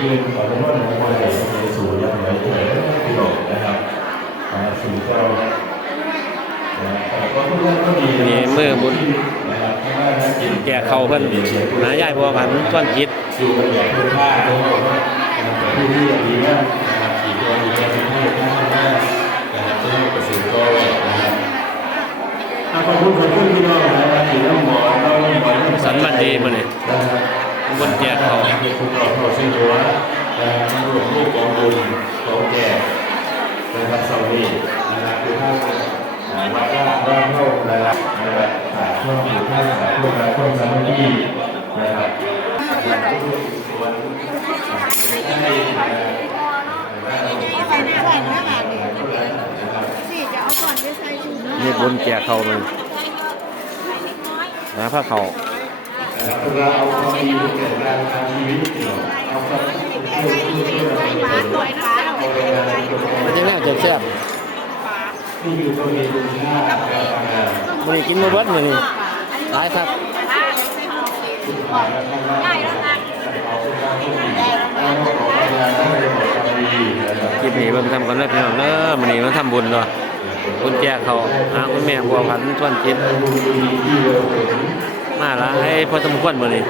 ยืนขอเป็นว่าหนูมาใหญ่ในสู่ยังไงที่ไหนที่หลบนะครับสู่เจ้านี่มือบุญแก่เขาเพิ่นหาย่ายบัวผันส่วนจิตอยู่กันใหญ่เพื่อท่าผู้ที่ดีมากนะครับขี่ตัวดีแค่ที่ให้ท่ามากนะครับจะให้ประสิทธิ์ก็นะครับขอบคุณพี่น้องนะครับที่น้องหมอสันบันดีมาเลยบนแก่เขาคุณเราเข้าเส้นตัวนะครับรวมรูปกองบุญของแก่นะครับสวัสดีนะครับคือท่านวัดร่างโลกนะครับช่วงอยู่ท่านพวกเราช่วงสามัคคีนะครับนี่บนแก่เขามันนะผ้าเขาเราเอาความดีเกิดการทำชีวิตเอาความมันจะแน่เจ็บแซ่บที่อยู่ตรงนี้ดูหน้ามันกินมาเบิดมือนี่ตายครับคลิปนี้เบิ่งทำกันเลยพี่น้องเด้อมื้อนี้มาทำบุญเนาะบุญแจกเขาหาคุณแม่บัวผันส่วนจิตมาหลายพอสมควรมื้อนี้